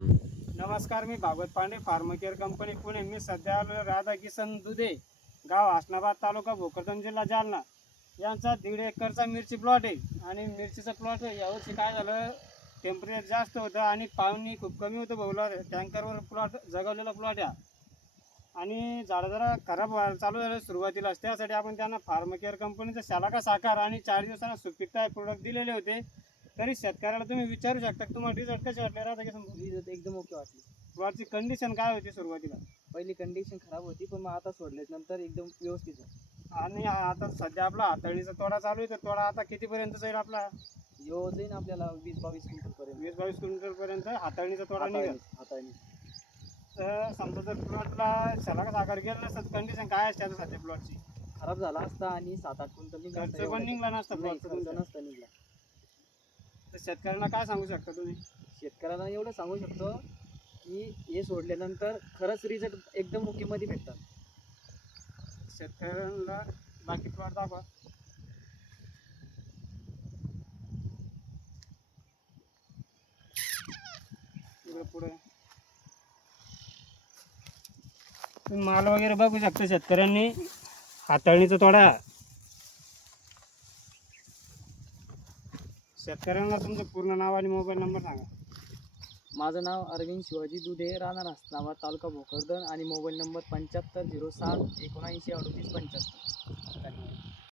नमस्कार, मी भागवत पांडे, फार्मकेअर कंपनी पुणे. मी सध्या आलो राधाकिसन दुधे, गाव हासनाबाद, तालुका भोकरदन, जिल्हा जालना. यांचा 1.5 एकरचा मिरची प्लॉट आहे. आणि मिरचीचा प्लॉट यावर्षी काय झालं, टेम्परेचर जास्त होतं आणि पाणी खूप कमी होतं. बहुला टँकरवर प्लॉट जगवलेला प्लॉट आहे. आणि झाडं जरा खराब व्हायला चालू झालं सुरुवातीलाच. त्यासाठी आपण त्यांना फार्मकेअर कंपनीचं शालाका साकार आणि 4 दिवसांना सुपीकता हे प्रोडक्ट दिलेले होते. तरी शेतकऱ्याला तुम्ही विचारू शकता की तुम्हाला रिझल्ट कसे वाटले राधाकिसन? रिझल्ट एकदम ओके वाटली. प्लॉटची कंडिशन काय होती सुरुवातीला? पहिली कंडिशन खराब होती, पण मग आता सोडल्यात नंतर एकदम व्यवस्थित आहे. आणि आता सध्या आपला हाताळीचा तोडा चालू आहे, तर तोडा आता कितीपर्यंत जाईल आपला? यो जाईन आपल्याला 20-22 क्विंटल पर्यंत. 20-22 क्विंटलपर्यंत हाताळणीचा तोडा निघेल. हाताळणी तर समजा जर प्लॉटला शालाका साकार केलं नसतं, कंडिशन काय असते आता सध्या प्लॉटची? खराब झाला असता आणि 7-8 क्विंटल निघला असता. खर्च पण निघला नसता नाही, प्लॉटचा खर्च तुमचा. नसता निघला. तर शेतकऱ्यांना काय सांगू शकता तुम्ही? शेतकऱ्याला एवढं सांगू शकतो की हे सोडल्यानंतर खरंच रिझल्ट एकदम ओके मध्ये भेटतात. शेतकऱ्यांना बाकी प्लॉट दाखवा. इकडे पुढे तुम्ही माल वगैरे बघू शकता. शेतकऱ्यांनी हाताळणीचा तोडा. शेतकऱ्यांना तुमचं पूर्ण नाव आणि मोबाईल नंबर सांगा. माझं नाव अरविंद शिवाजी दुधे, राहणार हसनाबाद, तालुका भोकरदन, आणि मोबाईल नंबर 75 07 79 38 75.